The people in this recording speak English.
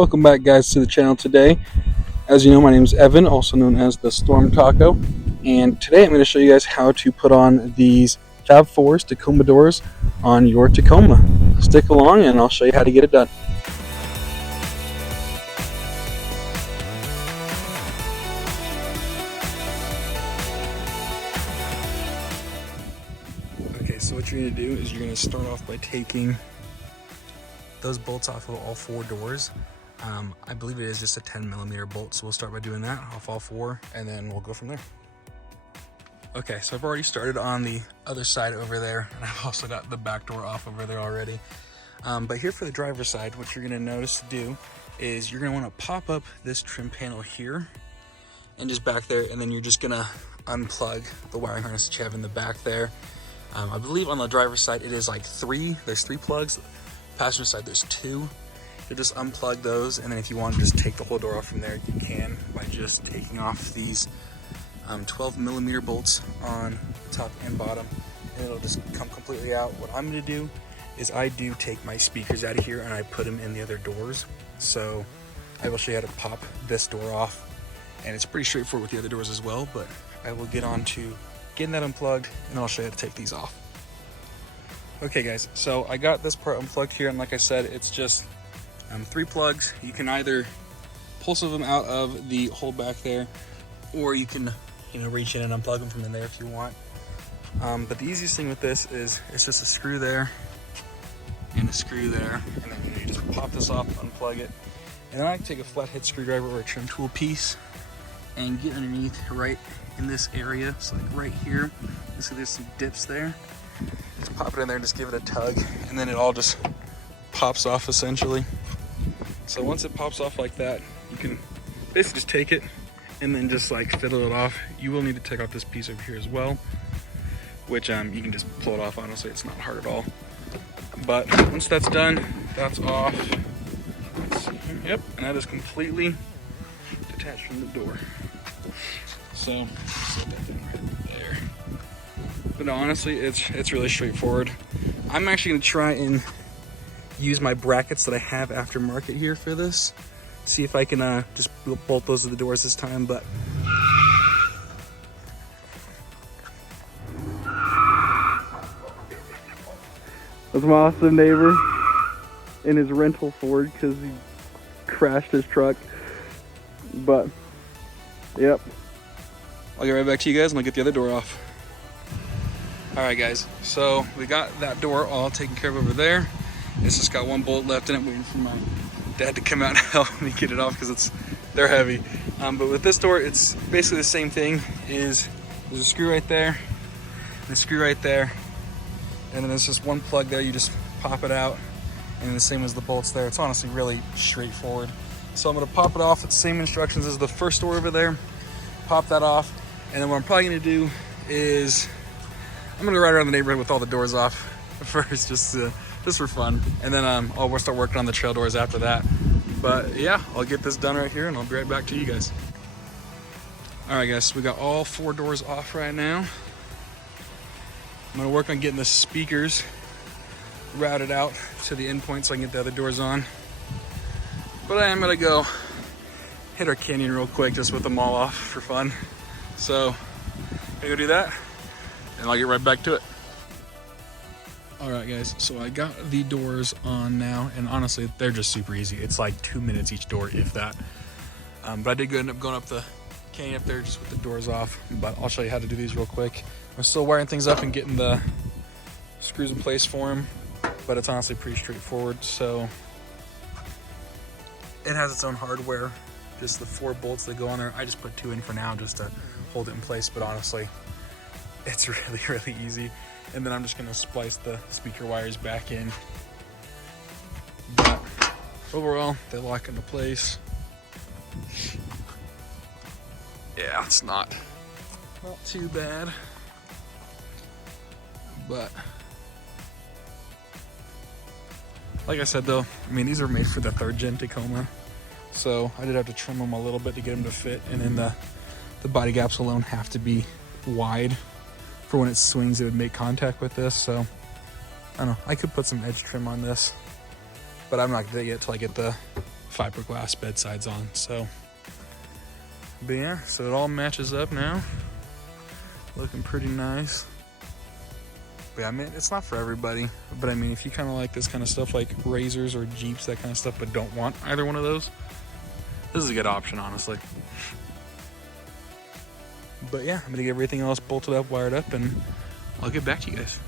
Welcome back, guys, to the channel today. As you know, my name is Evan, also known as the Storm Taco, and today I'm going to show you guys how to put on these FabFours Tacoma Doors on your Tacoma. Stick along and I'll show you how to get it done. Okay, so what you're going to do is you're going to start off by taking those bolts off of all four doors. I believe it is just a 10mm bolt, so we'll start by doing that off all four and then we'll go from there. Okay, so I've already started on the other side over there, and I've also got the back door off over there already. But here for the driver's side, what you're gonna notice to do is you're gonna wanna pop up this trim panel here and just back there, and then you're just gonna unplug the wiring harness that you have in the back there. I believe on the driver's side it is like there's three plugs. Passenger side there's two. You just unplug those, and then if you want to just take the whole door off from there, you can by just taking off these 12mm bolts on the top and bottom, and it'll just come completely out. What I'm going to do is I do take my speakers out of here and I put them in the other doors. So I will show you how to pop this door off, and it's pretty straightforward with the other doors as well, but I will get on to getting that unplugged and I'll show you how to take these off. Okay guys, so I got this part unplugged here, and like I said, it's just three plugs. You can either pull some of them out of the hole back there, or you can reach in and unplug them from in there if you want. But the easiest thing with this is it's just a screw there and a screw there, and then you just pop this off, unplug it, and then I can take a flathead screwdriver or a trim tool piece and get underneath right in this area. So like right here, you see there's some dips there. Just pop it in there and just give it a tug, and then it all just pops off essentially. So once it pops off like that, you can basically just take it and then just like fiddle it off. You will need to take off this piece over here as well, which you can just pull it off. Honestly, it's not hard at all. But once that's done, that's off. Let's see. Yep, and that is completely detached from the door. So set that down right there. But no, honestly, it's really straightforward. I'm actually gonna try and use my brackets that I have aftermarket here for this. See if I can just bolt those to the doors this time, but that's my awesome neighbor in his rental Ford because he crashed his truck. But yep, I'll get right back to you guys and I'll get the other door off. All right guys, so we got that door all taken care of over there. It's just got one bolt left in it, waiting for my dad to come out and help me get it off because they're heavy. But with this door, it's basically the same thing. There's a screw right there, and a screw right there, and then there's just one plug there. You just pop it out, and the same as the bolts there. It's honestly really straightforward. So I'm gonna pop it off with the same instructions as the first door over there. Pop that off, and then what I'm probably gonna do is I'm gonna ride around the neighborhood with all the doors off first, just for fun, and then we'll start working on the trail doors after that. But yeah, I'll get this done right here and I'll be right back to you guys. All right guys, so we got all four doors off right now. I'm gonna work on getting the speakers routed out to the endpoint so I can get the other doors on. But I am gonna go hit our canyon real quick just with them all off for fun. So I'm gonna go do that and I'll get right back to it. All right guys, so I got the doors on now, and honestly, they're just super easy. It's like 2 minutes each door, if that. But I did end up going up the canyon up there just with the doors off, but I'll show you how to do these real quick. I'm still wiring things up and getting the screws in place for them, but it's honestly pretty straightforward. So it has its own hardware, just the 4 bolts that go on there. I just put 2 in for now just to hold it in place, but honestly, it's really easy. And then I'm just gonna splice the speaker wires back in. But overall, they lock into place. Yeah, it's not too bad. But like I said though, I mean, these are made for the 3rd gen Tacoma. So I did have to trim them a little bit to get them to fit. And then the body gaps alone have to be wide for when it swings, it would make contact with this. So I don't know, I could put some edge trim on this, but I'm not gonna do it yet till I get the fiberglass bedsides on. So, but yeah, so it all matches up now. Looking pretty nice. But yeah, I mean, it's not for everybody. But I mean, if you kind of like this kind of stuff, like Razors or Jeeps, that kind of stuff, but don't want either one of those, this is a good option, honestly. But yeah, I'm gonna get everything else bolted up, wired up, and I'll get back to you guys.